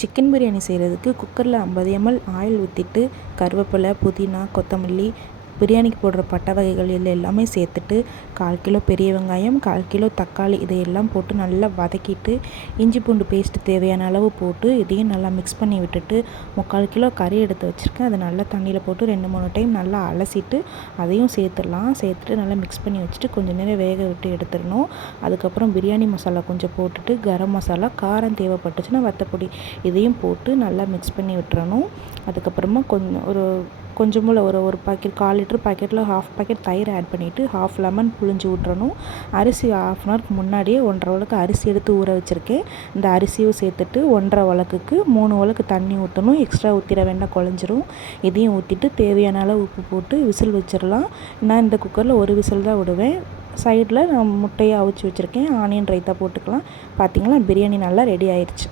Chicken biryani செய்கிறதுக்கு குக்கரில் 50 ml oil ஊற்றிட்டு கருவேப்பிலை, புதினா, கொத்தமல்லி, பிரியாணிக்கு போடுற பட்டை வகைகள் எல்லாமே சேர்த்துட்டு 1/4 கிலோ பெரிய வெங்காயம், 1/4 கிலோ தக்காளி இதையெல்லாம் போட்டு நல்லா வதக்கிட்டு இஞ்சி பூண்டு பேஸ்ட்டு தேவையான அளவு போட்டு இதையும் நல்லா மிக்ஸ் பண்ணி விட்டுட்டு 3/4 கிலோ கறி எடுத்து வச்சுருக்கேன். அதை நல்லா தண்ணியில் போட்டு 2-3 டைம் நல்லா அலசிட்டு அதையும் சேர்த்துடலாம். சேர்த்துட்டு நல்லா மிக்ஸ் பண்ணி வச்சுட்டு கொஞ்சம் நேரம் வேக விட்டு எடுத்துடணும். அதுக்கப்புறம் பிரியாணி மசாலா கொஞ்சம் போட்டுட்டு கரம் மசாலா, காரம் தேவைப்பட்டுச்சுன்னா வத்தப்பொடி இதையும் போட்டு நல்லா மிக்ஸ் பண்ணி விட்டுறணும். அதுக்கப்புறமா கொஞ்சம் ஒரு பாக்கெட் 1/4 லிட்டர் பாக்கெட்டில் 1/2 பாக்கெட் தயிர் ஆட் பண்ணிவிட்டு 1/2 லெமன் புழிஞ்சு விட்டுறணும். அரிசி 1/2 அன் ஹவருக்கு முன்னாடியே 1/2 உலக்கு அரிசி எடுத்து ஊற வச்சுருக்கேன். இந்த அரிசியும் சேர்த்துட்டு 1/2 உலக்குக்கு 3 உலக்கு தண்ணி ஊற்றணும். எக்ஸ்ட்ரா ஊற்றிட வேண்டாம், குழஞ்சிரும். இதையும் ஊற்றிட்டு தேவையான அளவு உப்பு போட்டு விசில் வச்சிடலாம். நான் இந்த குக்கரில் ஒரு விசில் தான் விடுவேன். சைடில் நான் முட்டையை அவிச்சு வச்சுருக்கேன். ஆனியன் ரைத்தா போட்டுக்கலாம். பார்த்திங்களா, பிரியாணி நல்லா ரெடி ஆயிடுச்சு.